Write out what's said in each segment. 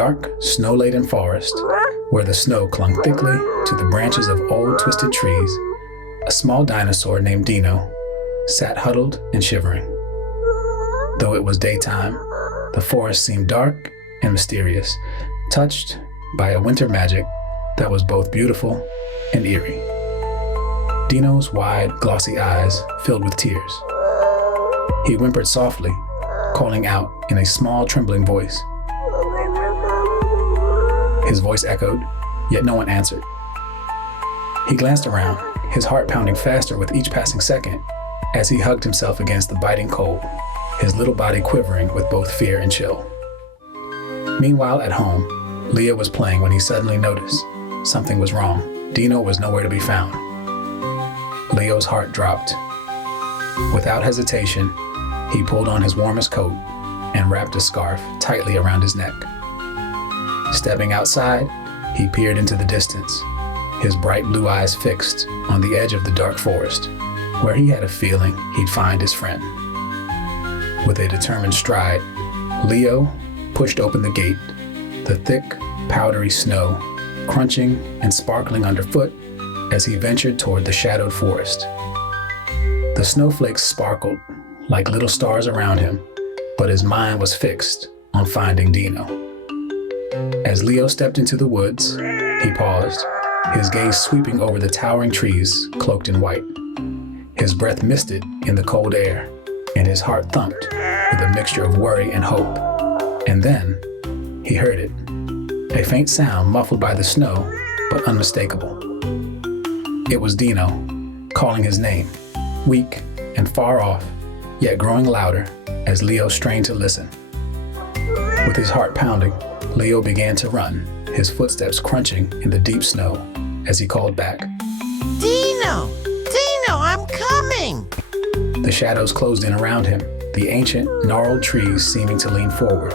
dark, snow-laden forest, where the snow clung thickly to the branches of old twisted trees, a small dinosaur named Dino sat huddled and shivering. Though it was daytime, the forest seemed dark and mysterious, touched by a winter magic that was both beautiful and eerie. Dino's wide, glossy eyes filled with tears. He whimpered softly, calling out in a small, trembling voice. His voice echoed, yet no one answered. He glanced around, his heart pounding faster with each passing second as he hugged himself against the biting cold, his little body quivering with both fear and chill. Meanwhile, at home, Leo was playing when he suddenly noticed something was wrong. Dino was nowhere to be found. Leo's heart dropped. Without hesitation, he pulled on his warmest coat and wrapped a scarf tightly around his neck. Stepping outside, he peered into the distance, his bright blue eyes fixed on the edge of the dark forest, where he had a feeling he'd find his friend. With a determined stride, Leo pushed open the gate, the thick, powdery snow crunching and sparkling underfoot as he ventured toward the shadowed forest. The snowflakes sparkled like little stars around him, but his mind was fixed on finding Dino. As Leo stepped into the woods, he paused, his gaze sweeping over the towering trees cloaked in white. His breath misted in the cold air, and his heart thumped with a mixture of worry and hope. And then, he heard it, a faint sound muffled by the snow, but unmistakable. It was Dino, calling his name, weak and far off, yet growing louder as Leo strained to listen. With his heart pounding, Leo began to run, his footsteps crunching in the deep snow as he called back. Dino! Dino, I'm coming! The shadows closed in around him, the ancient, gnarled trees seeming to lean forward,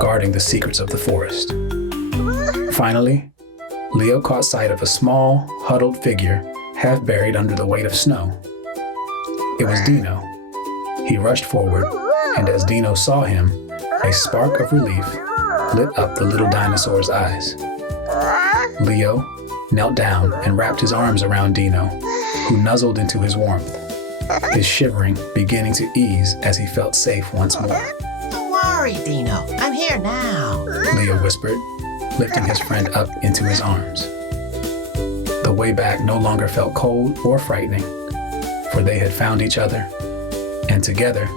guarding the secrets of the forest. Finally, Leo caught sight of a small, huddled figure half buried under the weight of snow. It was Dino. He rushed forward, and as Dino saw him, a spark of relief lit up the little dinosaur's eyes. Leo knelt down and wrapped his arms around Dino, who nuzzled into his warmth, his shivering beginning to ease as he felt safe once more. Don't worry, Dino. I'm here now. Leo whispered, lifting his friend up into his arms. The way back no longer felt cold or frightening, for they had found each other, and together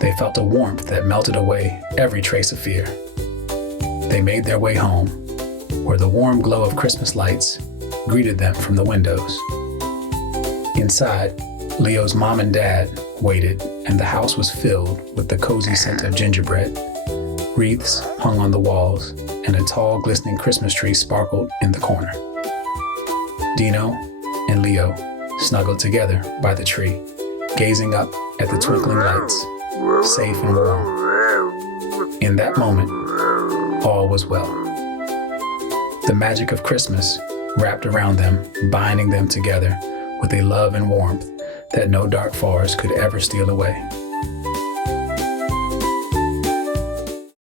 they felt a warmth that melted away every trace of fear. They made their way home, where the warm glow of Christmas lights greeted them from the windows. Inside, Leo's mom and dad waited, and the house was filled with the cozy scent of gingerbread. Wreaths hung on the walls, and a tall, glistening Christmas tree sparkled in the corner. Dino and Leo snuggled together by the tree, gazing up at the twinkling lights, safe and warm. In that moment, all was well. The magic of Christmas wrapped around them, binding them together with a love and warmth that no dark forest could ever steal away.